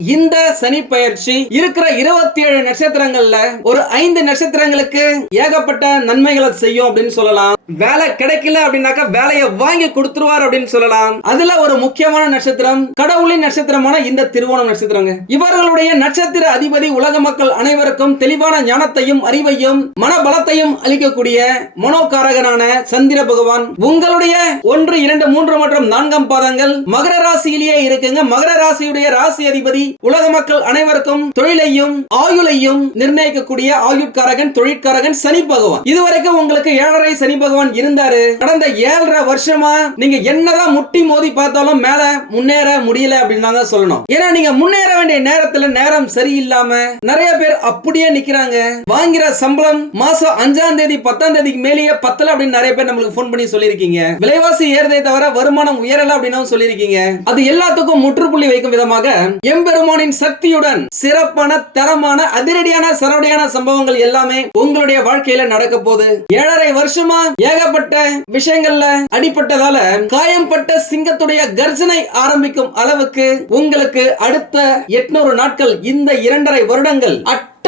இந்த சனி பயிற்சி இருக்கிற இருபத்தி ஏழு நட்சத்திரங்கள்ல ஒரு ஐந்து நட்சத்திரங்களுக்கு ஏகப்பட்ட நன்மைகளை செய்யும் அப்படின்னு சொல்லலாம். வேலை கிடைக்கல அப்படின்னாக்கா வேலையை வாங்கி கொடுத்துருவார் அப்படின்னு சொல்லலாம். அதுல ஒரு முக்கியமான நட்சத்திரம் கடவுளின் நட்சத்திரமான இந்த திருவோணம் நட்சத்திரங்க. இவர்களுடைய நட்சத்திர அதிபதி உலக மக்கள் அனைவருக்கும் தெளிவான ஞானத்தையும் அறிவையும் மனபலத்தையும் அளிக்கக்கூடிய மனோகாரகனான சந்திர பகவான். உங்களுடைய ஒன்று இரண்டு மூன்று மற்றும் நான்காம் பாதங்கள் மகர ராசியிலேயே இருக்குங்க. மகர ராசியுடைய ராசி அதிபதி உலக மக்கள் அனைவருக்கும் தொழிலையும் ஆயுளையும் நிர்ணயிக்கக்கூடிய ஆயுட்காரகன் தொழிற்காரகன் சனி பகவான். இதுவரைக்கும் உங்களுக்கு ஏழரை சனி பகவான் பகவான் இருந்தாரு. கடந்த ஏழரை வருஷமா நீங்க என்னதான் முட்டி மோதி பார்த்தாலும் மேல முன்னேற முடியல அப்படின்னு தான் சொல்லணும். ஏன்னா நீங்க முன்னேற வேண்டிய நேரத்துல நேரம் சரியில்லாம நிறைய பேர் அப்படியே நிக்கிறாங்க. வாங்குற சம்பளம் மாசம் அஞ்சாம் தேதி பத்தாம் தேதிக்கு மேலேயே பத்தல அப்படின்னு நிறைய பேர் நம்மளுக்கு போன் பண்ணி சொல்லியிருக்கீங்க. விலைவாசி ஏறுதே தவிர வருமானம் உயரல அப்படின்னு சொல்லியிருக்கீங்க. அது எல்லாத்துக்கும் முற்றுப்புள்ளி வைக்கும் விதமாக எம்பெருமானின் சக்தியுடன் சிறப்பான தரமான அதிரடியான சரவடியான சம்பவங்கள் எல்லாமே உங்களுடைய வாழ்க்கையில நடக்க போகுது. ஏழரை வருஷமா ஏகப்பட்ட விஷயங்கள்ல அடிபட்டதால காயம்பட்ட சிங்கத்துடைய கர்ஜனை ஆரம்பிக்கும் அளவுக்கு உங்களுக்கு அடுத்த எட்நூறு நாட்கள் இந்த இரண்டரை வருடங்கள்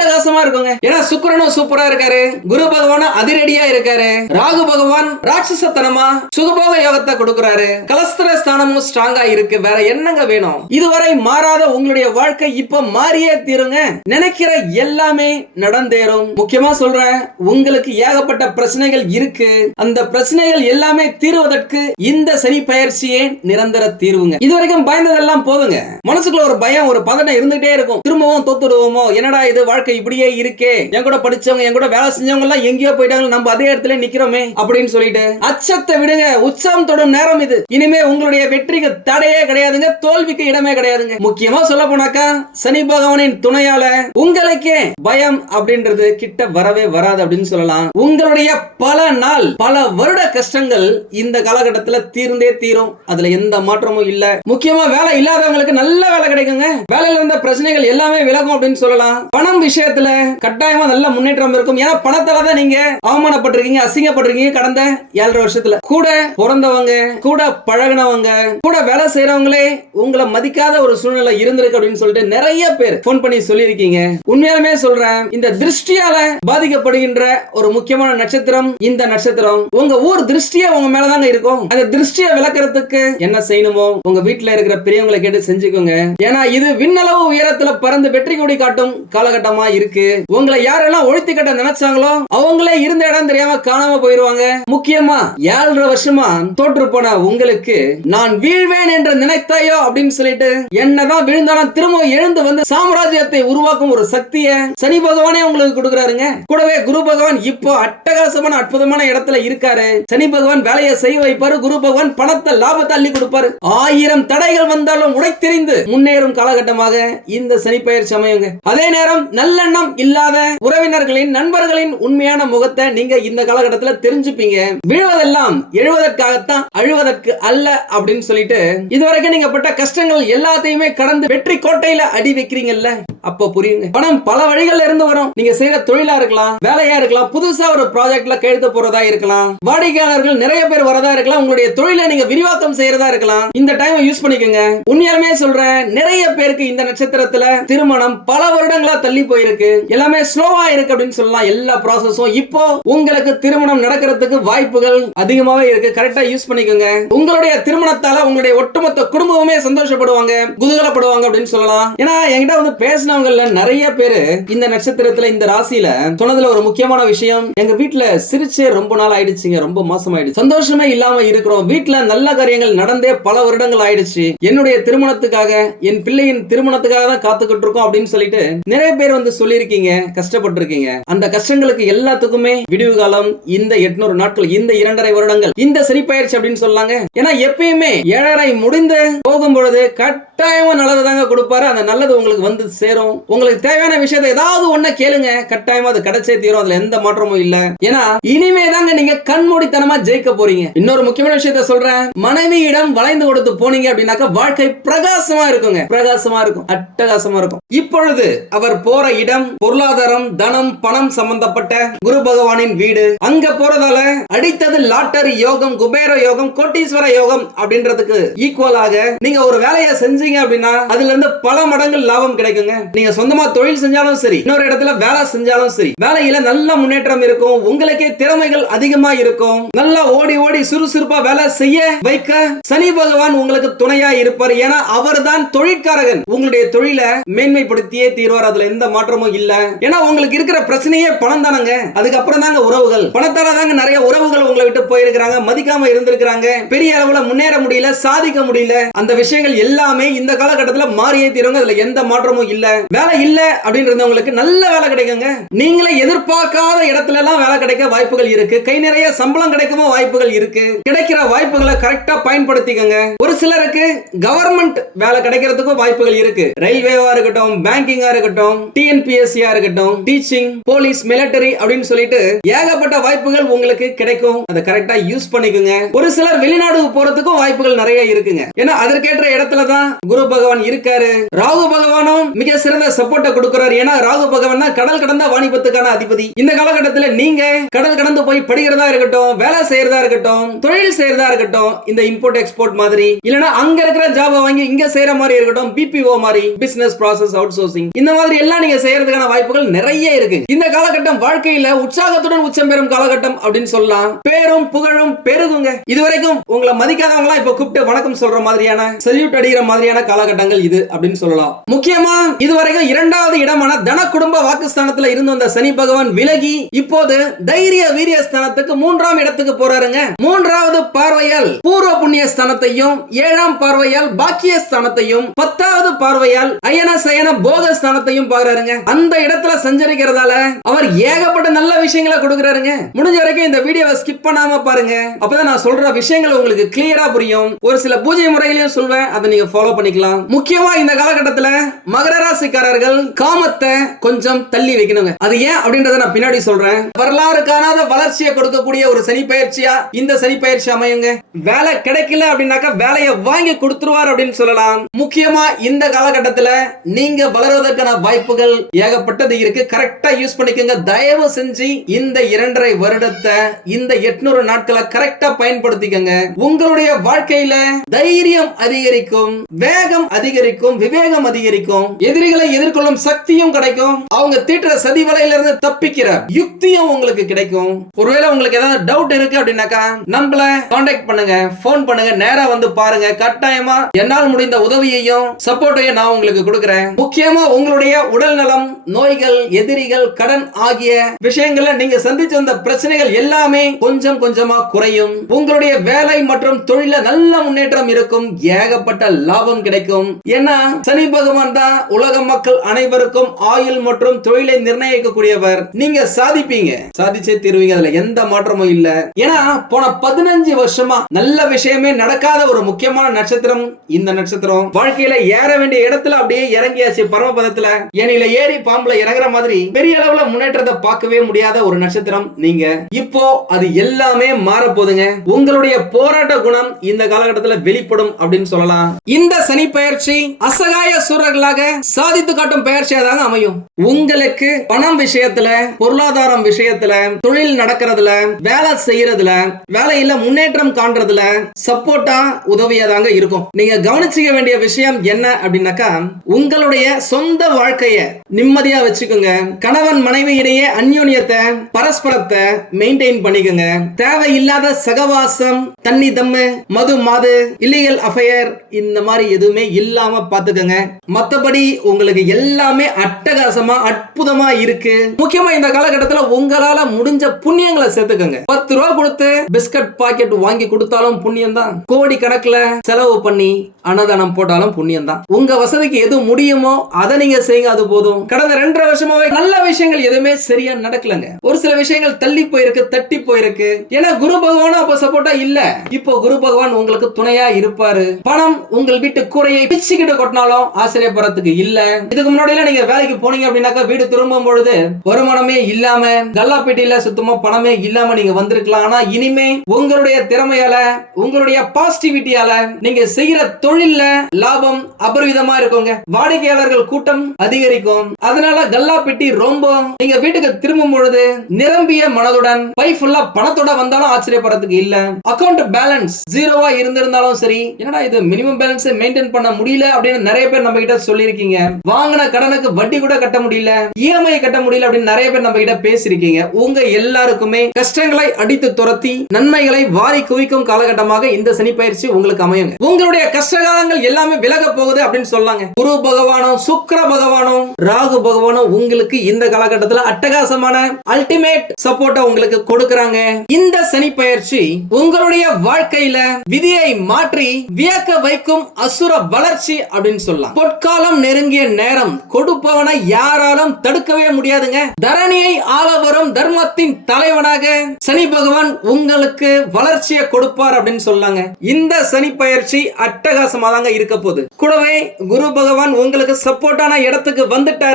அட்டகாசமா இருக்குங்க. ஏன்னா சுக்கரனும் சூப்பரா இருக்காரு. குரு பகவானும் அதிரடியா இருக்காரு. ராகு பகவான் ராட்சசத்தனமா சுகபோக யோகத்தை கொடுக்கிறாரு. கலஸ்திர ஸ்தானமும் ஸ்ட்ராங்கா இருக்கு. வேற என்னங்க வேணும்? இதுவரை மாறாத உங்களுடைய வாழ்க்கை இப்ப மாறியே தீருங்க. நினைக்கிற எல்லாமே நடந்தேறும். முக்கியமா சொல்றேன் உங்களுக்கு ஏகப்பட்ட பிரச்சனைகள் இருக்கு. அந்த பிரச்சனைகள் எல்லாமே தீர்வதற்கு இந்த சனி பயிற்சியே நிரந்தர தீர்வுங்க. இதுவரைக்கும் பயந்ததெல்லாம் போதுங்க. மனசுக்குள்ள ஒரு பயம் ஒரு பதட்டம் இருந்துட்டே இருக்கும். திரும்பவும் தோத்துடுவோமோ? என்னடா இது வாழ்க்கை வாழ்க்கை இப்படியே இருக்கே. என் கூட படிச்சவங்க என் கூட வேலை செஞ்சவங்க எல்லாம் எங்கேயோ போயிட்டாங்க. நம்ம அதே இடத்துல நிக்கிறோமே அப்படின்னு சொல்லிட்டு. அச்சத்தை விடுங்க. உற்சாகம் தொடும் நேரம் இது. இனிமே உங்களுடைய வெற்றிக்கு தடையே கிடையாதுங்க. தோல்விக்கு இடமே கிடையாதுங்க. முக்கியமா சொல்ல போனாக்கா சனி பகவானின் துணையால உங்களுக்கே பயம் அப்படின்றது கிட்ட வரவே வராது அப்படின்னு சொல்லலாம். உங்களுடைய பல நாள் பல வருட கஷ்டங்கள் இந்த காலகட்டத்துல தீர்ந்தே தீரும். அதுல எந்த மாற்றமும் இல்ல. முக்கியமா வேலை இல்லாதவங்களுக்கு நல்ல வேலை கிடைக்குங்க. வேலையில இருந்த பிரச்சனைகள் எல்லாமே விலகும் அப்படின்னு சொல்லலாம். பணம் விஷயம் விஷயத்துல கட்டாயமா நல்ல முன்னேற்றம் இருக்கும். ஏன்னா பணத்தால தான் நீங்க அவமானப்பட்டிருக்கீங்க அசிங்கப்பட்டிருக்கீங்க கடந்த ஏழரை வருஷத்துல. கூட பிறந்தவங்க கூட பழகினவங்க கூட வேலை செய்யறவங்களே உங்களை மதிக்காத ஒரு சூழ்நிலை இருந்திருக்கு அப்படின்னு சொல்லிட்டு நிறைய பேர் போன் பண்ணி சொல்லியிருக்கீங்க. உண்மையாலுமே சொல்றேன் இந்த திருஷ்டியால பாதிக்கப்படுகின்ற ஒரு முக்கியமான நட்சத்திரம் இந்த நட்சத்திரம். உங்க ஊர் திருஷ்டியா உங்க மேலதாங்க இருக்கும். அந்த திருஷ்டியை விளக்குறதுக்கு என்ன செய்யணுமோ உங்க வீட்டுல இருக்கிற பெரியவங்களை கேட்டு செஞ்சுக்கோங்க. ஏன்னா இது விண்ணளவு உயரத்துல பறந்து வெற்றி கொடி காட்டும் காலகட்டமா இருக்கு. உங்களை யாரெல்லாம் ஒழித்து கட்ட நினைச்சாங்களோ அவங்களே இருந்த இடம் தெரியாம காணாம போயிருவாங்க. முக்கியமா ஏழரை வருஷமா தோற்று போன உங்களுக்கு நான் வீழ்வேன் என்று நினைத்தாயோ அப்படின்னு சொல்லிட்டு என்னதான் விழுந்தாலும் திரும்ப எழுந்து வந்து சாம்ராஜ்யத்தை உருவாக்கும் ஒரு சக்தியை சனி பகவானே உங்களுக்கு கொடுக்குறாருங்க. கூடவே குரு பகவான் இப்போ அட்டகாசமான அற்புதமான இடத்துல இருக்காரு. சனி பகவான் வேலையை செய்ய வைப்பாரு. குரு பகவான் பணத்தை லாபத்தை அள்ளி கொடுப்பாரு. ஆயிரம் தடைகள் வந்தாலும் உடைத்தெறிந்து முன்னேறும் காலகட்டமாக இந்த சனி பயிற்சி அமையுங்க அதே நேரம் நல்லெண்ணம் இல்லாத உறவினர்களின் நண்பர்களின் உண்மையான முகத்தை நீங்க இந்த காலகட்டத்துல தெரிஞ்சுப்பீங்க. விழுவதெல்லாம் எழுவதற்காகத்தான் அழுவதற்கு அல்ல அப்படின்னு சொல்லிட்டு இதுவரைக்கும் நீங்க பட்ட கஷ்டங்கள் எல்லாத்தையுமே கடந்து வெற்றி கோட்டையில அடி வைக்கிறீங்கல்ல? அப்ப புரியுங்க. பணம் பல வழிகள்ல இருந்து வரும். நீங்க செய்யற தொழிலா இருக்கலாம் வேலையா இருக்கலாம் புதுசா ஒரு ப்ராஜெக்ட்ல கையெழுத்து போறதா இருக்கலாம் வாடிக்கையாளர்கள் நிறைய பேர் வரதா இருக்கலாம் உங்களுடைய தொழிலை நீங்க விரிவாக்கம் செய்யறதா இருக்கலாம். இந்த டைம் யூஸ் பண்ணிக்கோங்க. உண்மையாலுமே சொல்றேன் நிறைய பேருக்கு இந்த நட்சத்திரத்துல திருமணம் பல வருடங்களா தள்ளி போய் போயிருக்கு. எல்லாமே ஸ்லோவா இருக்கு அப்படின்னு சொல்லலாம். எல்லா ப்ராசஸும் இப்போ உங்களுக்கு திருமணம் நடக்கிறதுக்கு வாய்ப்புகள் அதிகமாவே இருக்கு. கரெக்டா யூஸ் பண்ணிக்கோங்க. உங்களுடைய திருமணத்தால உங்களுடைய ஒட்டுமொத்த குடும்பமே சந்தோஷப்படுவாங்க குதூகலப்படுவாங்க அப்படின்னு சொல்லலாம். ஏன்னா என்கிட்ட வந்து பேசினவங்கல நிறைய பேரு இந்த நட்சத்திரத்துல இந்த ராசியில சொன்னதுல ஒரு முக்கியமான விஷயம். எங்க வீட்டுல சிரிச்சே ரொம்ப நாள் ஆயிடுச்சுங்க. ரொம்ப மாசம் ஆயிடுச்சு சந்தோஷமே இல்லாம இருக்கிறோம். வீட்டுல நல்ல காரியங்கள் நடந்தே பல வருடங்கள் ஆயிடுச்சு. என்னுடைய திருமணத்துக்காக என் பிள்ளையின் திருமணத்துக்காக தான் காத்துக்கிட்டு இருக்கோம் அப்படின்னு சொல்லிட்டு நிறைய பேர் வந்து சொல்லியிருக்கீங்க கஷ்டப்பட்டிருக்கீங்க. அந்த கஷ்டங்களுக்கு எல்லாத்துக்குமே விடிவு காலம் இந்த எட்நூறு நாட்கள் இந்த இரண்டரை வருடங்கள் இந்த சனி பயிற்சி அப்படின்னு சொல்லாங்க. ஏன்னா எப்பயுமே ஏழரை முடிந்து போகும் பொழுது கட்டாயமா நல்லது தாங்க கொடுப்பாரு. அந்த நல்லது உங்களுக்கு வந்து சேரும். உங்களுக்கு தேவையான விஷயத்தை ஏதாவது ஒண்ணு கேளுங்க. கட்டாயமா அது கிடைச்சே தீரும். அதுல எந்த மாற்றமும் இல்ல. ஏன்னா இனிமே தாங்க நீங்க கண்மூடித்தனமா ஜெயிக்க போறீங்க. இன்னொரு முக்கியமான விஷயத்த சொல்றேன். மனைவியிடம் வளைந்து கொடுத்து போனீங்க அப்படின்னாக்க வாழ்க்கை பிரகாசமா இருக்குங்க. பிரகாசமா இருக்கும். அட்டகாசமா இருக்கும். இப்பொழுது அவர் போற இடம் பொருளாதாரம் தனம் பணம் சம்பந்தப்பட்ட குரு பகவானின் வீடு. அங்க போறதால அடித்தது லாட்டரி யோகம் குபேர யோகம் கோட்டீஸ்வர யோகம் அப்படின்றதுக்கு ஈக்குவலாக நீங்க ஒரு வேலையை செஞ்சீங்க அப்படின்னா அதுல இருந்து பல மடங்கு லாபம் கிடைக்குங்க. நீங்க சொந்தமா தொழில் செஞ்சாலும் சரி இன்னொரு இடத்துல வேலை செஞ்சாலும் சரி வேலையில நல்ல முன்னேற்றம் இருக்கும் உங்களுக்கே திறமைகள் அதிகமா இருக்கும். நல்லா ஓடி ஓடி சுறுசுறுப்பா வேலை செய்ய வைக்க சனி பகவான் உங்களுக்கு துணையா இருப்பார். ஏன்னா அவர் தான் தொழிற்காரகன். உங்களுடைய தொழிலை மேன்மைப்படுத்தியே தீர்வார். அதுல எந்த மாற்றம் மாற்றமும் இல்ல? ஏன்னா உங்களுக்கு இருக்கிற பிரச்சனையே பணம் தானங்க. அதுக்கப்புறம் தாங்க உறவுகள். பணத்தால தாங்க நிறைய உறவுகள் உங்களை விட்டு போயிருக்கிறாங்க மதிக்காம இருந்திருக்கிறாங்க. பெரிய அளவுல முன்னேற முடியல சாதிக்க முடியல. அந்த விஷயங்கள் எல்லாமே இந்த காலகட்டத்துல மாறியே தீருங்க. அதுல எந்த மாற்றமும் இல்ல. வேலை இல்ல அப்படின்றவங்களுக்கு நல்ல வேலை கிடைக்குங்க. நீங்களே எதிர்பார்க்காத இடத்துல எல்லாம் வேலை கிடைக்க வாய்ப்புகள் இருக்கு. கை நிறைய சம்பளம் கிடைக்கவும் வாய்ப்புகள் இருக்கு. கிடைக்கிற வாய்ப்புகளை கரெக்டா பயன்படுத்திக்கங்க. ஒரு சிலருக்கு கவர்மெண்ட் வேலை கிடைக்கிறதுக்கும் வாய்ப்புகள் இருக்கு. ரயில்வேவா இருக்கட்டும் பேங்கிங்கா இருக்கட்டும் டிஎன் டிஎன்பிஎஸ்சியா இருக்கட்டும் டீச்சிங் போலீஸ் மிலிட்டரி அப்படின்னு சொல்லிட்டு ஏகப்பட்ட வாய்ப்புகள் உங்களுக்கு கிடைக்கும். அதை கரெக்டா யூஸ் பண்ணிக்கோங்க. ஒரு சிலர் வெளிநாடு போறதுக்கும் வாய்ப்புகள் நிறைய இருக்குங்க. ஏன்னா அதற்கேற்ற இடத்துல தான் குரு பகவான் இருக்காரு. ராகு பகவானும் மிக சிறந்த சப்போர்ட்டை கொடுக்கிறார். ஏன்னா ராகு பகவான் தான் கடல் கடந்த வாணிபத்துக்கான அதிபதி. இந்த காலகட்டத்தில் நீங்க கடல் கடந்து போய் படிக்கிறதா இருக்கட்டும் வேலை செய்யறதா இருக்கட்டும் தொழில் செய்யறதா இருக்கட்டும் இந்த இம்போர்ட் எக்ஸ்போர்ட் மாதிரி. இல்லனா அங்க இருக்கிற ஜாபை வாங்கி இங்க செய்யற மாதிரி இருக்கட்டும் பிபிஓ மாதிரி பிசினஸ் ப்ராசஸ் அவுட் சோர்சிங் இந்த மாதிரி எல்லாம் நீங்க செய்யறதுக்கான வாய்ப்புகள் நிறைய இருக்கு. இந்த காலகட்டம் வாழ்க்கையில உற்சாகத்துடன் உச்சம் பெறும் காலகட்டம் அப்படின்னு சொல்லலாம். பேரும் புகழும் பெருகுங்க. இதுவரைக்கும் உங்களை மதிக்காதவங்க இப்ப கூப்பிட்டு வணக்கம் சொல்ற மாதிரியான செல்யூட் அடிக்கிற மாதிரியான காலகட்டங்கள் இது அப்படின்னு சொல்லலாம். முக்கியமா இதுவரைக்கும் இரண்டாவது இடமான தன குடும்ப வாக்குஸ்தானத்துல இருந்து வந்த சனி பகவான் விலகி இப்போது தைரிய வீரிய ஸ்தானத்துக்கு மூன்றாம் இடத்துக்கு போறாருங்க. மூன்றாவது பார்வையால் பூர்வ புண்ணிய ஸ்தானத்தையும் ஏழாம் பார்வையால் பாக்கிய ஸ்தானத்தையும் பத்தாவது பார்வையால் அயன சயன போக ஸ்தானத்தையும் பாக்குறாருங்க அந்த இடத்துல சஞ்சரிக்கிறதால அவர் ஏகப்பட்ட நல்ல விஷயங்களை கொடுக்குறாருங்க. முடிஞ்ச வரைக்கும் இந்த வீடியோவை ஸ்கிப் பண்ணாம பாருங்க. அப்பதான் நான் சொல்ற விஷயங்கள் உங்களுக்கு கிளியரா புரியும். ஒரு சில பூஜை முறைகளையும் சொல்வேன். அதை நீங்க ஃபாலோ பண்ணிக்கலாம். முக்கியமா இந்த காலகட்டத்துல மகர ராசிக்காரர்கள் காமத்தை கொஞ்சம் தள்ளி வைக்கணுங்க. அது ஏன் அப்படின்றத நான் பின்னாடி சொல்றேன். வரலாறு காணாத வளர்ச்சியை கொடுக்கக்கூடிய ஒரு சனி பயிற்சியா இந்த சனி பயிற்சி அமையுங்க. வேலை கிடைக்கல அப்படின்னாக்கா வேலையை வாங்கி கொடுத்துருவார் அப்படின்னு சொல்லலாம். முக்கியமா இந்த காலகட்டத்துல நீங்க வளர்வதற்கான வாய்ப்புகள் ஏகப்பட்டது இருக்கு. கரெக்டா யூஸ் பண்ணிக்கோங்க. தயவு செஞ்சு இந்த இரண்டரை வருடத்தை இந்த எட்நூறு நாட்களை கரெக்டா பயன்படுத்திக்கங்க. உங்களுடைய வாழ்க்கையில தைரியம் அதிகரிக்கும் வேகம் அதிகரிக்கும் விவேகம் அதிகரிக்கும் எதிரிகளை எதிர்கொள்ளும் சக்தியும் கிடைக்கும். அவங்க தீட்டுற சதி வலையில இருந்து தப்பிக்கிற யுக்தியும் உங்களுக்கு கிடைக்கும். ஒருவேளை உங்களுக்கு ஏதாவது டவுட் இருக்கு அப்படின்னாக்கா நம்மள கான்டாக்ட் பண்ணுங்க போன் பண்ணுங்க நேரா வந்து பாருங்க. கட்டாயமா என்னால் முடிந்த உதவியையும் சப்போர்ட்டையும் நான் உங்களுக்கு கொடுக்குறேன். முக்கியமா உங்களுடைய உடல் நலம் நோய்கள் எதிரிகள் கடன் ஆகிய விஷயங்களை நீங்க சந்திச்சு வந்த பிரச்சனைகள் எல்லாமே கொஞ்சம் கொஞ்சமா குறையும். உங்களுடைய வேலை மற்றும் தொழில நல்ல முன்னேற்றம் இருக்கும். ஏகப்பட்ட லாபம் கிடைக்கும். ஏன்னா சனி பகவான் தான் உலக மக்கள் அனைவருக்கும் ஆயுள் மற்றும் தொழிலை நிர்ணயிக்கக்கூடியவர். நீங்க சாதிப்பீங்க. சாதிச்சே தீர்வீங்க. அதுல எந்த மாற்றமும் இல்ல. ஏன்னா போன பதினஞ்சு வருஷமா நல்ல விஷயமே நடக்காத ஒரு முக்கியமான நட்சத்திரம் இந்த நட்சத்திரம். வாழ்க்கையில ஏற வேண்டிய இடத்துல அப்படியே இறங்கியாச்சு பரமபதத்துல. ஏனில ஏறி பாம்புல இறங்குற மாதிரி பெரிய அளவுல முன்னேற்றத்தை பார்க்கவே முடியாத ஒரு நட்சத்திரம் நீங்க. இப்போ அது எல்லாமே மாற போதுங்க உங்களுடைய போராட்ட குணம் இந்த காலகட்டத்துல வெளிப்படும் அப்படின்னு சொல்லலாம். இந்த சனி பயிற்சி அசகாய சூரர்களாக சாதித்து காட்டும் பயிற்சியா தாங்க அமையும். உங்களுக்கு பணம் விஷயத்துல பொருளாதாரம் விஷயத்துல தொழில் நடக்கிறதுல வேலை செய்யறதுல வேலையில முன்னேற்றம் காண்றதுல சப்போர்ட்டா உதவியா தாங்க இருக்கும். நீங்க கவனிச்சுக்க வேண்டிய விஷயம் என்ன அப்படின்னாக்கா உங்களுடைய சொந்த வாழ்க்கைய நிம்மதியா வச்சுக்கோங்க. கணவன் மனைவி இடையே அந்யோன்யத்தை பரஸ்பரத்தை மெயின்டைன் பண்ணிக்கோங்க. தேவையில்லாத சகவாசம் தண்ணி தம்மு மது மாது இல்லீகல் அஃபயர் இந்த மாதிரி எதுவுமே இல்லாம பாத்துக்கோங்க மத்தபடி உங்களுக்கு எல்லாமே அட்டகாசமா அற்புதமா இருக்கு. முக்கியமா இந்த காலகட்டத்துல உங்களால முடிஞ்ச புண்ணியங்களை சேர்த்துக்கோங்க. பத்து ரூபா கொடுத்து பிஸ்கட் பாக்கெட் வாங்கி கொடுத்தாலும் புண்ணியம் தான் கோடி கணக்குல செலவு பண்ணி அன்னதானம் போட்டாலும் புண்ணியம் தான் உங்க வசதிக்கு எது முடியுமோ அதை நீங்க செய்யுங்க அது போதும். கடந்த ரெண்டரை வருஷமாவே நல்ல விஷயங்கள் எதுவுமே சரியா நடக்கலங்க. ஒரு சில விஷயங்கள் தள்ளி போயிருக்கு தட்டி போயிருக்கு. ஏன்னா குரு பகவானும் அப்ப சப்போர்ட்டா இல்ல. இப்போ குரு பகவான் உங்களுக்கு துணையா இருப்பாரு. பணம் உங்கள் வீட்டு கூரையை பிச்சுக்கிட்டு கொட்டினாலும் ஆச்சரியப்படுறதுக்கு இல்ல. இதுக்கு முன்னாடி எல்லாம் நீங்க வேலைக்கு போனீங்க அப்படின்னாக்கா வீடு திரும்பும் பொழுது வருமானமே இல்லாம கல்லாப்பேட்டையில சுத்தமா பணமே இல்லாம நீங்க வந்திருக்கலாம். ஆனா இனிமே உங்களுடைய திறமையால உங்களுடைய பாசிட்டிவிட்டியால நீங்க செய்யற தொழில்ல லாபம் அபரிவிதமா இருக்குங்க. வாடிக்கையாளர்கள் கூட்டம் அதிகரிக்கும். அதனால கல்லா பெட்டி ரொம்ப நீங்க வீட்டுக்கு திரும்பும் பொழுது நிரம்பிய மனதுடன் பை ஃபுல்லா பணத்தோட வந்தாலும் ஆச்சரியப்படுறதுக்கு இல்ல. அக்கவுண்ட் பேலன்ஸ் ஜீரோவா இருந்திருந்தாலும் சரி என்னடா இது மினிமம் பேலன்ஸ் மெயின்டைன் பண்ண முடியல அப்படின்னு நிறைய பேர் நம்ம கிட்ட சொல்லியிருக்கீங்க. வாங்கின கடனுக்கு வட்டி கூட கட்ட முடியல இஎம்ஐ கட்ட முடியல அப்படின்னு நிறைய பேர் நம்ம கிட்ட பேசியிருக்கீங்க. உங்க எல்லாருக்குமே கஷ்டங்களை அடித்து துரத்தி நன்மைகளை வாரி குவிக்கும் காலகட்டமாக இந்த சனி பயிற்சி உங்களுக்கு அமையுங்க. உங்களுடைய கஷ்டகாலங்கள் எல்லாமே விலக போகுது அப்படின்னு சொல்லாங்க. குரு பகவானும் சுக்கர பகவானும் ராகு பகவானும் உங்களுக்கு இந்த காலகட்டத்தில் அட்டகாசமான அல்டிமேட் சப்போர்ட்டை உங்களுக்கு கொடுக்கறாங்க. இந்த சனி பயிற்சி உங்களுடைய வாழ்க்கையில விதியை மாற்றி வியக்க வைக்கும் அசுர வளர்ச்சி அப்படின்னு சொல்லலாம். பொற்காலம் நெருங்கிய நேரம் கொடுப்பவனை யாராலும் தடுக்கவே முடியாதுங்க. தரணியை ஆள வரும் தர்மத்தின் தலைவனாக சனி பகவான் உங்களுக்கு வளர்ச்சியை கொடுப்பார் அப்படின்னு சொல்லாங்க. இந்த சனி பயிற்சி அட்டகாசமா தாங்க இருக்க போகுது. கூடவே குரு பகவான் உங்களுக்கு சப்போர்ட்டான இடத்துக்கு வந்துட்டார்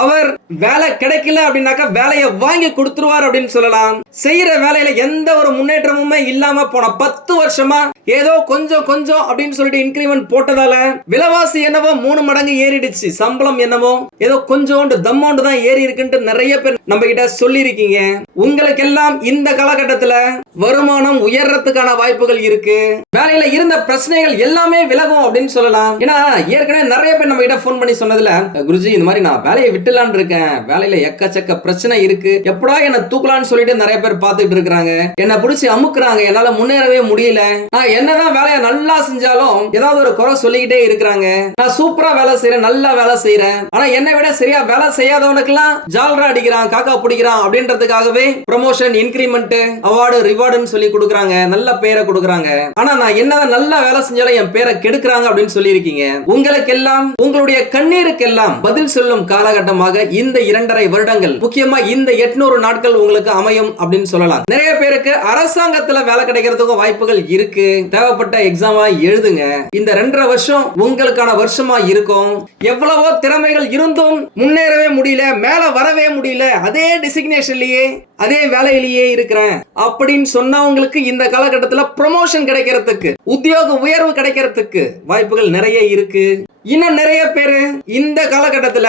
அவர் வேலை கிடைக்கல அப்படின்னாக்கா வேலையை வாங்கி கொடுத்துருவார் அப்படின்னு சொல்லலாம். செய்யற வேலையில எந்த ஒரு முன்னேற்றமுமே இல்லாம போன பத்து வருஷமா ஏதோ கொஞ்சம் கொஞ்சம் அப்படின்னு சொல்லிட்டு இன்கிரிமெண்ட் போட்டதால விலைவாசி என்னவோ மூணு மடங்கு ஏறிடுச்சு. சம்பளம் என்னவோ ஏதோ கொஞ்சோண்டு தம்மோண்டு தான் ஏறி இருக்குன்ட்டு நிறைய பேர் நம்ம கிட்ட சொல்லி இருக்கீங்க உங்களுக்கெல்லாம் இந்த காலகட்டத்துல வருமானம் உயர்றதுக்கான வாய்ப்புகள் இருக்கு. வேலையில இருந்த பிரச்சனைகள் எல்லாமே விலகும் அப்படின்னு சொல்லலாம். ஏன்னா ஏற்கனவே நிறைய பேர் நம்ம கிட்ட போன் பண்ணி சொன்னதுல குருஜி இந்த மாதிரி நான் வேலையை விட்டுலான்னு இருக்கேன். வேலையில எக்கச்சக்க பிரச்சனை இருக்கு. எப்படா என்ன தூக்கலான்னு சொல்லிட்டு நிறைய பேர் பார்த்துட்டு இருக்காங்க என்ன பிடிச்சி அமுக்குறாங்க. என்னால முன்னேறவே முடியல. நான் என்னதான் வேலையை நல்லா செஞ்சாலும் ஏதாவது ஒரு குறை சொல்லிக்கிட்டே இருக்கிறாங்க. நான் சூப்பரா வேலை செய்யறேன் நல்லா வேலை செய்யறேன் ஆனா என்னை விட சரியா வேலை செய்யாதவனுக்கெல்லாம் ஜால்ரா அடிக்கிறான் காக்கா பிடிக்கிறான் அப்படின்றதுக்காகவே ப்ரமோஷன் இன்கிரிமெண்ட் அவார்டு ரிவார்டுன்னு சொல்லி கொடுக்குறாங்க. நல்ல பேரை கொடுக்குறாங்க. ஆனா நான் என்னதான் நல்லா வேலை செஞ்சாலும் என் பேரை கெடுக்கிறாங்க அப்படின்னு சொல்லியிருக்கீங்க. உங்களுக்கெல்லாம் உங்களுடைய கண்ணீருக்கெல்லாம் பதில் சொல்லும் காலகட்டமாக இந்த இரண்டரை வருடங்கள் முக்கியமா இந்த எட்நூறு நாட்கள் உங்களுக்கு அமையும் அப்படின்னு சொல்லலாம். நிறைய பேருக்கு அரசாங்கத்துல வேலை கிடைக்கிறதுக்கும் வாய்ப்புகள் இருக்கு. தேவைப்பட்ட எக்ஸாம் எழுதுங்க. இந்த ரெண்டரை வருஷம் உங்களுக்கான வருஷமா இருக்கும். எவ்வளவோ திறமைகள் இருந்தும் முன்னேறவே முடியல மேல வரவே முடியல. அதே டெசிக்னேஷன்லயே அதே வேலையிலேயே இருக்கிறேன் அப்படின்னு சொன்னவங்களுக்கு இந்த காலகட்டத்துல ப்ரொமோஷன் கிடைக்கிறதுக்கு உத்தியோக உயர்வு கிடைக்கிறதுக்கு வாய்ப்புகள் நிறைய இருக்கு. இன்னும் நிறைய பேரு இந்த காலகட்டத்துல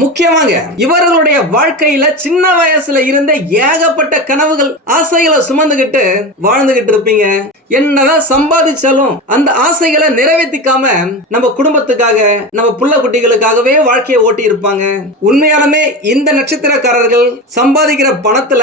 முக்கியமாங்க இவர்களுடைய வாழ்க்கையில சின்ன வயசுல இருந்த ஏகப்பட்ட கனவுகள் ஆசைகளை சுமந்துகிட்டு வாழ்ந்துகிட்டு இருப்பீங்க. என்னதான் சம்பாதிச்சாலும் அந்த ஆசைகளை நிறைவேற்றிக்காம நம்ம குடும்பத்துக்காக நம்ம புள்ள குட்டிகளுக்காகவே வாழ்க்கையை ஓட்டி இருப்பாங்க. உண்மையாலுமே இந்த நட்சத்திரக்காரர்கள் சம்பாதிக்கிற பணத்துல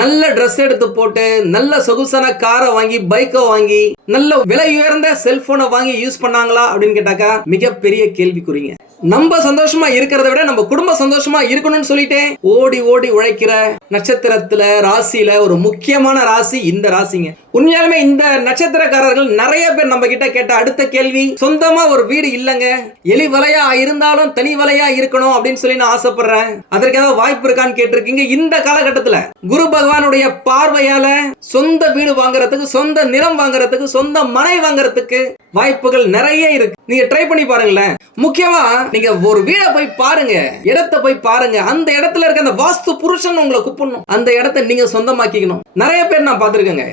நல்ல ட்ரெஸ் எடுத்து போட்டு நல்ல சொகுசான காரை வாங்கி பைக்கை வாங்கி நல்ல விலை உயர்ந்த செல்போனை வாங்கி யூஸ் பண்ணாங்களா அப்படின்னு கேட்டாக்கா மிகப்பெரிய கேள்விக்குறிங்க. நம்ம சந்தோஷமா இருக்கிறத விட நம்ம குடும்ப சந்தோஷமா இருக்கணும்னு சொல்லிட்டு ஓடி ஓடி உழைக்கிற நட்சத்திரத்துல ராசியில ஒரு முக்கியமான ராசி இந்த ராசிங்க. உண்மையாலுமே இந்த நட்சத்திரக்காரர்கள் நிறைய பேர் நம்ம கிட்ட கேட்ட அடுத்த கேள்வி சொந்தமா ஒரு வீடு இல்லைங்க. எலி வலையா இருந்தாலும் தனி வலையா இருக்கணும் அப்படின்னு சொல்லி நான் ஆசைப்படுறேன். அதற்கு ஏதாவது வாய்ப்பு இருக்கான்னு கேட்டிருக்கீங்க. இந்த காலகட்டத்துல குரு பகவானுடைய பார்வையால சொந்த வீடு வாங்குறதுக்கு சொந்த நிலம் வாங்குறதுக்கு சொந்த மனை வாங்குறதுக்கு வாய்ப்புகள் நிறைய இருக்கு. நீங்க ட்ரை பண்ணி பாருங்களேன். முக்கியமா நீங்க ஒரு வீடை போய் பாருங்க. இடத்தை போய் பாருங்க. அந்த இடத்துல இருக்க அந்த வாஸ்து புருஷன் உங்களை கூப்பிடணும். அந்த இடத்தை நீங்க சொந்தமாக்கிக்கணும். நிறைய பேர் நான் பார்த்திருக்கேங்க.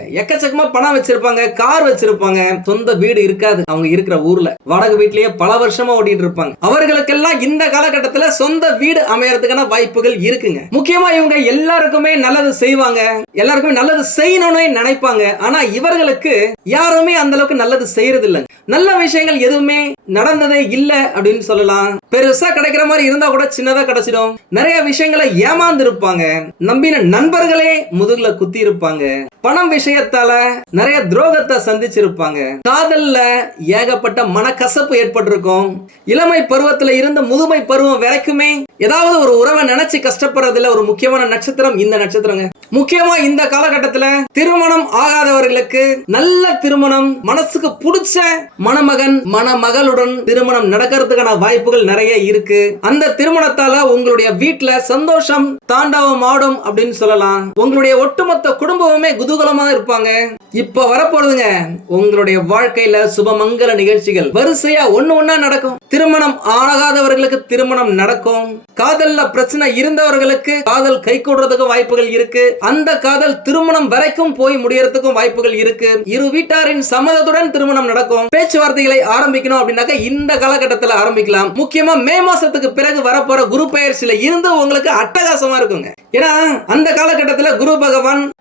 எக்கச்சக்கமா பணம் வச்சிருப்பாங்க கார் வச்சிருப்பாங்க. சொந்த வீடு இருக்காது. அவங்க இருக்கிற ஊர்ல. வாடகை வீட்லயே பல வருஷமா ஓட்டிட்டு இருப்பாங்க. அவர்களுக்கெல்லாம் இந்த காலகட்டத்துல சொந்த வீடு அமையறதுக்கான வாய்ப்புகள் இருக்குங்க. முக்கியமா இவங்க எல்லாருக்குமே நல்லது செய்வாங்க. எல்லாருக்குமே நல்லது செய்யணும்னு நினைப்பாங்க. ஆனா இவர்களுக்கு யாருமே அந்த அளவுக்கு நல்லது செய்யறது இல்ல நல்ல விஷயங்கள் எதுவுமே நடந்ததே இல்ல அப்படின்னு சொல்லலாம். பெருசா கிடைக்கிற மாதிரி இருந்தா கூட சின்னதா கிடைச்சிடும். நிறைய விஷயங்களை ஏமாந்து இருப்பாங்க நம்பின நண்பர்களே முதுகுல குத்தி இருப்பாங்க பணம் விஷயத்தால நிறைய துரோகத்தை சந்திச்சிருப்பாங்க. காதல்ல ஏகப்பட்ட மனக்கசப்பு ஏற்பட்டிருக்கும். இளமை பருவத்துல இருந்து முதுமை பருவம் வரைக்குமே ஏதாவது ஒரு உறவை நினைச்சு கஷ்டப்படுறதுல ஒரு முக்கியமான நட்சத்திரம் இந்த நட்சத்திரங்க. முக்கியமா இந்த காலகட்டத்துல திருமணம் ஆகாதவர்களுக்கு நல்ல திருமணம் மனசுக்கு பிடிச்ச மணமகன் மணமகளுடன் திருமணம் நடக்கிறதுக்கான வாய்ப்புகள் நிறைய இருக்கு. அந்த திருமணத்தால உங்களுடைய வீட்டுல சந்தோஷம் தாண்டவம் ஆடும் அப்படின்னு சொல்லலாம். உங்களுடைய ஒட்டுமொத்த குடும்பமுமே குதூகலமா இருப்பாங்க. இப்ப வரப்போறதுங்க உங்களுடைய வாழ்க்கையில சுபமங்கல நிகழ்ச்சிகள் வரிசையா ஒண்ணு ஒண்ணா நடக்கும். திருமணம் ஆகாதவர்களுக்கு திருமணம் நடக்கும். காதல்ல பிரச்சனை இருந்தவர்களுக்கு காதல் கை கூடுறதுக்கு வாய்ப்புகள் இருக்கு. அந்த காதல் திருமணம் வரைக்கும் போய் முடியறதுக்கும் வாய்ப்புகள் இருக்கு. இரு வீட்டாரின் சம்மதத்துடன் திருமணம் நடக்கும். பேச்சுவார்த்தைகளை ஆரம்பிக்கணும் அப்படின்னாக்க இந்த காலகட்டத்தில் ஆரம்பிக்கலாம். முக்கியமா மே மாசத்துக்கு பிறகு வரப்போற குரு சில இருந்து உங்களுக்கு அட்டகாசமா இருக்குங்க. ஏன்னா அந்த காலகட்டத்தில் குரு பகவான்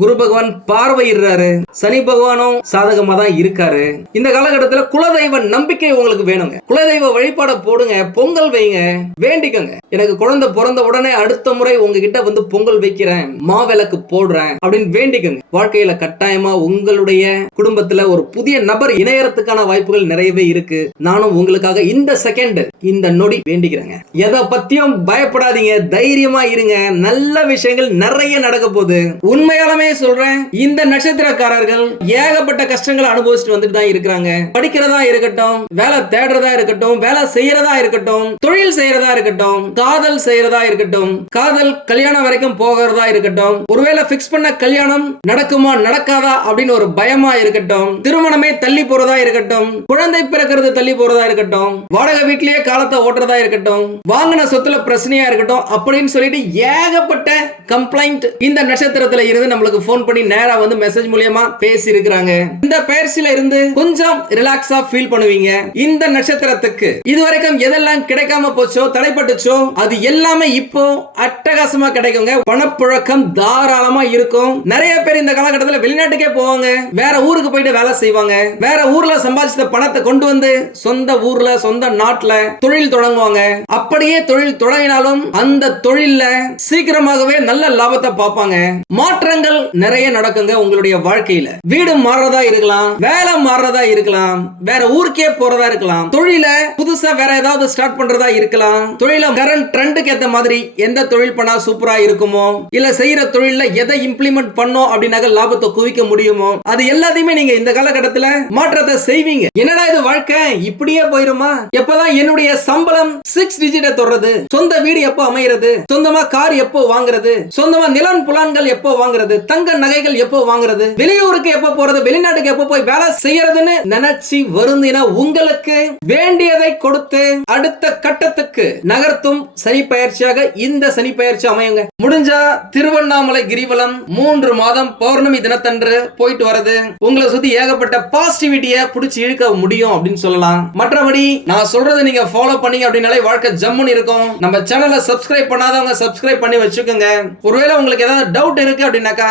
குரு பகவான் பார்வையிடுறாரு. சனி பகவானும் சாதகமா தான் இருக்காரு. இந்த காலகட்டத்துல குலதெய்வ நம்பிக்கை உங்களுக்கு வேணுங்க. குலதெய்வ வழிபாட போடுங்க பொங்கல் வைங்க வேண்டிக்கோங்க. எனக்கு குழந்தை பிறந்த உடனே அடுத்த முறை உங்ககிட்ட வந்து பொங்கல் வைக்கிறேன் மாவிளக்கு போடுறேன் அப்படின்னு வேண்டிக்கோங்க. வாழ்க்கையில கட்டாயமா உங்களுடைய குடும்பத்துல ஒரு புதிய நபர் இணையறதுக்கான வாய்ப்புகள் நிறையவே இருக்கு. நானும் உங்களுக்காக இந்த செகண்ட் இந்த நொடி வேண்டிக்கிறேங்க. எதை பத்தியும் பயப்படாதீங்க தைரியமா இருங்க. நல்ல விஷயங்கள் நிறைய நடக்க போகுது. உண்மையாலுமே சொல்றேன் இந்த நட்சத்திரக்காரர்கள் ஏகப்பட்ட கஷ்டங்களை அனுபவிச்சுட்டு வந்துட்டு தான் இருக்கிறாங்க. படிக்கிறதா இருக்கட்டும் வேலை தேடுறதா இருக்கட்டும் வேலை செய்யறதா இருக்கட்டும் தொழில் செய்யறதா இருக்கட்டும் காதல் செய்யறதா இருக்கட்டும் காதல் கல்யாணம் வரைக்கும் போகிறதா இருக்கட்டும் ஒருவேளை பிக்ஸ் பண்ண கல்யாணம் நடக்குமா நடக்காதா அப்படின்னு ஒரு பயமா இருக்கட்டும் திருமணமே தள்ளி போறதா இருக்கட்டும் குழந்தை பிறக்கிறது தள்ளி போறதா இருக்கட்டும் வாடகை வீட்லயே காலத்தை ஓட்டுறதா இருக்கட்டும் வாங்கின சொத்துல பிரச்சனையா இருக்கட்டும் அப்படின்னு சொல்லிட்டு ஏகப்பட்ட கம்ப்ளைண்ட் இந்த நட்சத்திரத்துல இருந்து நம்மளுக்கு ஃபோன் பண்ணி நேரா வந்து மெசேஜ் மூலியமா பேசி இருக்கிறாங்க இந்த பயிற்சியில இருந்து கொஞ்சம் ரிலாக்ஸா ஃபீல் பண்ணுவீங்க. இந்த நட்சத்திரத்துக்கு இதுவரைக்கும் எதெல்லாம் கிடைக்காம போச்சோ தடைப்பட்டுச்சோ அது எல்லாமே இப்போ அட்டகாசமா கிடைக்குங்க. பணப்புழக்கம் தாராளமா இருக்கும். நிறைய பேர் இந்த காலகட்டத்தில் வெளிநாட்டுக்கே போவாங்க. வேற ஊருக்கு போயிட்டு வேலை செய்வாங்க. வேற ஊர்ல சம்பாதிச்ச பணத்தை கொண்டு வந்து சொந்த ஊர்ல சொந்த நாட்டுல தொழில் தொடங்குவாங்க. அப்படியே தொழில் தொடங்கினாலும் அந்த தொழில்ல சீக்கிரமாகவே நல்ல லாபத்தை பார்ப்பாங்க. மாற்றங்கள் நிறைய நடக்குங்க உங்களுடைய வாழ்க்கையில. வீடு மாறுறதா இருக்கலாம் வேலை மாறுறதா இருக்கலாம் வேற ஊருக்கே போறதா இருக்கலாம் தொழில புதுசா வேற ஏதாவது ஸ்டார்ட் பண்றதா இருக்கலாம் தொழில கரண்ட் ட்ரெண்டுக்கு ஏத்த மாதிரி எந்த தொழில் பண்ணா சூப்பரா இருக்குமோ இல்ல செய்யற தொழில எதை இம்ப்ளிமெண்ட் பண்ணோம் அப்படின்னாக்க லாபத்தை குவிக்க முடியுமோ அது எல்லாத்தையுமே நீங்க இந்த காலகட்டத்துல மாற்றத்தை செய்வீங்க. என்னடா இது வாழ்க்கை? இப்படியே போயிருமா? எப்பதான் என்னுடைய சம்பளம் சிக்ஸ் டிஜிட்ட தொடர்றது சொந்த வீடு எப்போ அமைகிறது சொந்தமா கார் எப்போ வாங்குறது? சொந்தமா நிலம் புலான்கள் எப்போ வாங்குறது? தங்க நகைகள் எப்போ வாங்குறது? வெளியூருக்கு எப்போ போறது? வெளிநாட்டுக்கு எப்போ போய் வேலை செய்யறதுன்னு நினைச்சு வருந்தின உங்களுக்கு வேண்டியதை கொடுத்து அடுத்த கட்டத்துக்கு நகர்த்தும் சனி பயிற்சியாக இந்த சனி பயிற்சி அமையுங்க. முடிஞ்சா திருவண்ணாமலை கிரிவலம் மூன்று மாதம் பௌர்ணமி தினத்தன்று போயிட்டு வரது உங்களை சுத்தி ஏகப்பட்ட பாசிட்டிவிட்டிய புடிச்சு இழுக்க முடியும் அப்படின்னு சொல்லலாம். மற்றபடி நான் சொல்றதை நீங்க ஃபாலோ பண்ணீங்க அப்படின்னாலே வாழ்க்கை ஜம்முன்னு இருக்கும். நம்ம சேனலை சப்ஸ்கிரைப் பண்ணாதவங்க சப்ஸ்கிரைப் பண்ணி வச்சுக்கோங்க. ஒருவேளை உங்களுக்கு ஏதாவது டவுட் இருக்கு அப்படின்னாக்கா